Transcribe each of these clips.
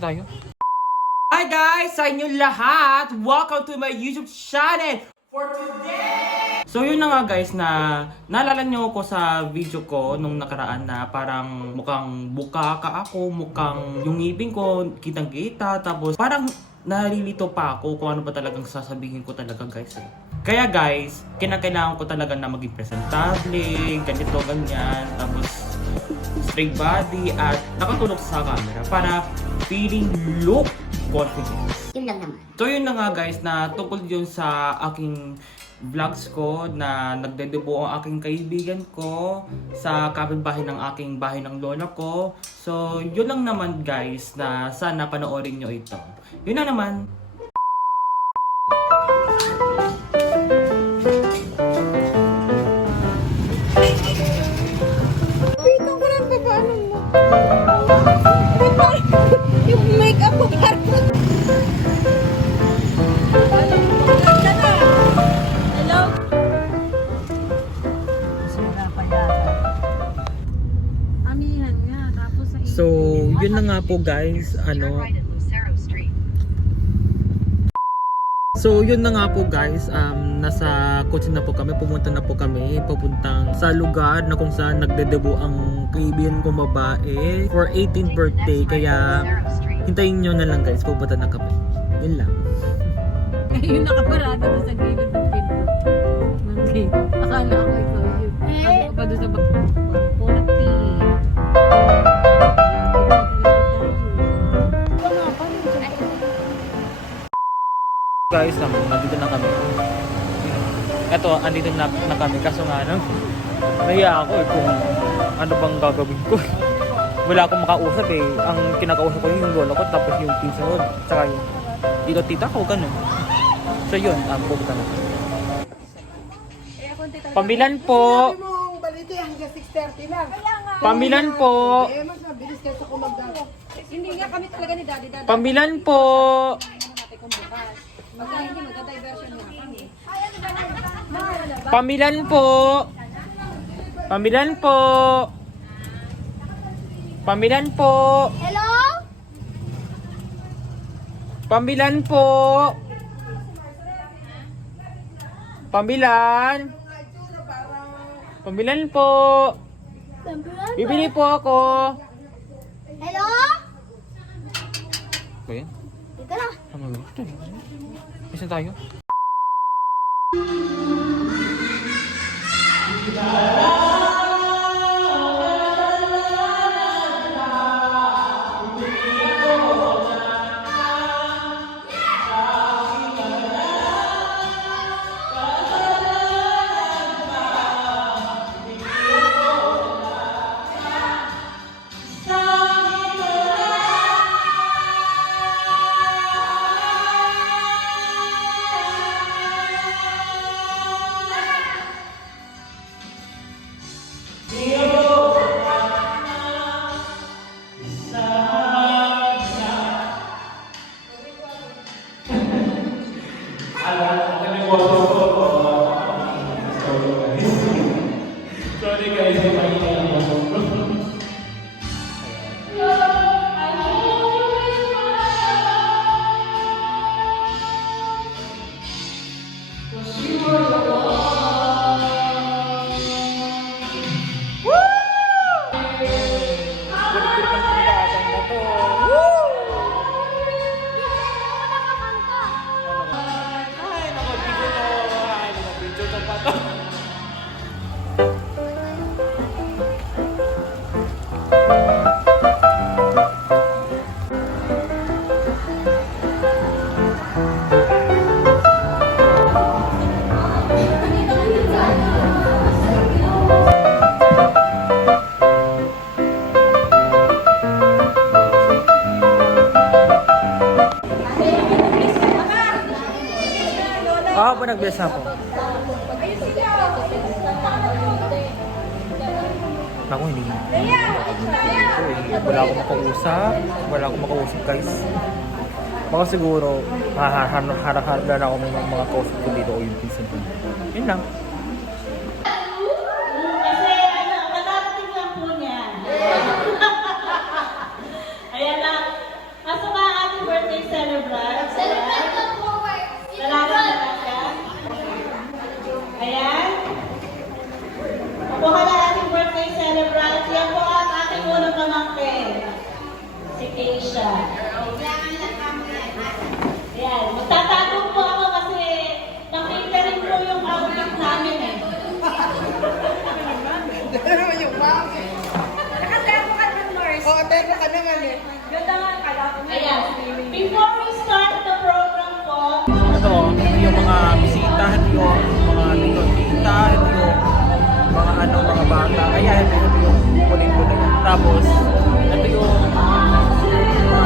Saan tayo? Hi guys! Sa inyo lahat! Welcome to my YouTube channel for today! So yun na nga guys, na naalala nyo ko sa video ko nung nakaraan na parang mukhang buka ka ako, mukhang yung ngipin ko kitang-kita, tapos parang nalilito pa ako kung ano ba talagang sasabihin ko talaga guys eh. Kaya guys, kinakailangan ko talaga na maging presentable, ganito, ganyan, tapos straight body at nakatulog sa camera para feeling look confident. Yun lang naman. So yun na nga guys, na tungkol yun sa aking vlogs ko na nagdedebo ang aking kaibigan ko sa kapitbahay ng aking bahay ng lola ko. So yun lang naman guys, na sana panoorin nyo ito. Yun na naman. Ito ko lang paano mo. Yung make-up mo parang... Hello? Sira pa yata. Amihan nga, tapos sa... So yun na nga po guys, So yun na nga po guys, nasa kotse na po kami, pumunta na po kami papuntang sa lugar na kung saan nagdedebo ang kaibigan kong babae for 18th birthday. Kaya hintayin nyo na lang guys, pupunta na kami. Yun lang. Yung nakaparada doon sa gilid ng pinto. Ng gate. Akala ko ikaw yun. Sabi ko pa doon sa bakit. 40. Guys, nandito na kami. Eto, andito na kami. Kaso nga, nahiya ako kung ano bang gagawin ko. Wala akong makausap eh. Ang kinakausap ko yung lola ko, tapos yung pinsan ko, tsaka yung tito-tita ko, ganun. So yun, pupunta na. Pamilan po! Baliti hanggang 6:30 lang. Pamilan po! Eh, mas mabilis kasi kung Hindi nga kami talaga ni Daddy. Pamilan po! Magka hindi magka-diversion nga kami. Pamilan po! Pamilan po! Pamilan po! Hello? Pamilan po! Pamilan! Pamilan po! Bibili po ako! Hello? Ba yan? Dito na. Isa tayo? Sorry guys, po, nag-bless na po. Ako hindi. Wala akong makausap guys. Baka siguro, harap-harap na ako ng mga kausap ko dito o yung pinsan ko. Yun lang. Kasi matapos lang po niya. Ayan lang. Kaso yung mga tito-tita, ito yung mga bata. Kaya ito yung kunin ko na yan. Tapos, ito yung mga tito-tita.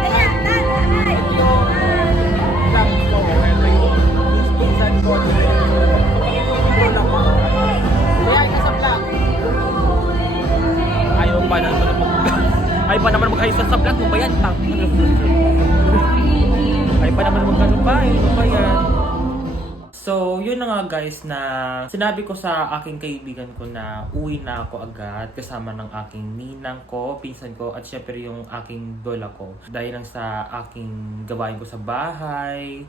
Ito yung vlog ko. Ito yung pinsan ko. Kaya ito sa vlog. Ayaw pa naman mag-ayos sa vlog mo ba yan? Ayaw pa naman mag-ganupay. Ano ba yan? So, yun na nga guys na sinabi ko sa aking kaibigan ko na uwi na ako agad kasama ng aking ninang ko, pinsan ko, at syempre yung aking lola ko. Dahil lang sa aking gawain ko sa bahay.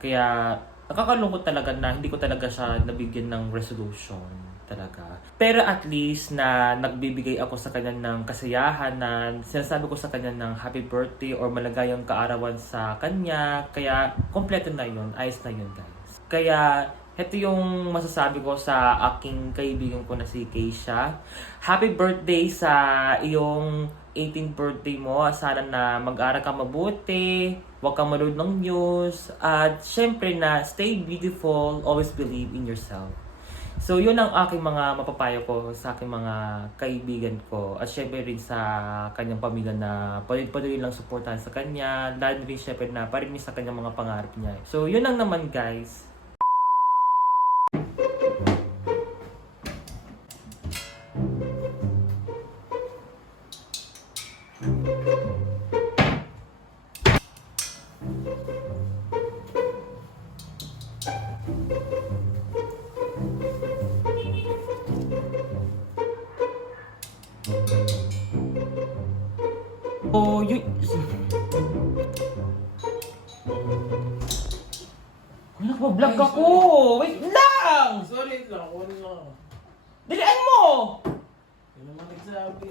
Kaya nakakalungkot talaga na hindi ko talaga siya nabigyan ng resolution talaga. Pero at least na nagbibigay ako sa kanya ng kasiyahan na sinasabi ko sa kanya ng happy birthday or malagayang kaarawan sa kanya. Kaya kompleto na yun. Ayos na yun guys. Kaya ito yung masasabi ko sa aking kaibigan ko na si Keisha. Happy birthday sa iyong 18th birthday mo. Sana na mag-aral ka mabuti. Huwag kang manood ng news. At syempre na stay beautiful. Always believe in yourself. So, yun ang aking mga mapapayo ko sa aking mga kaibigan ko. At syempre rin sa kanyang pamilya na patuloy lang supportahan sa kanya. Lalo rin syempre na parinig sa kanyang mga pangarap niya. So, yun lang naman guys. Oh, yun... Nagpa-vlog ako! Wait lang! Sorry lang, wala lang. Dilian mo! Hindi naman nagsabi.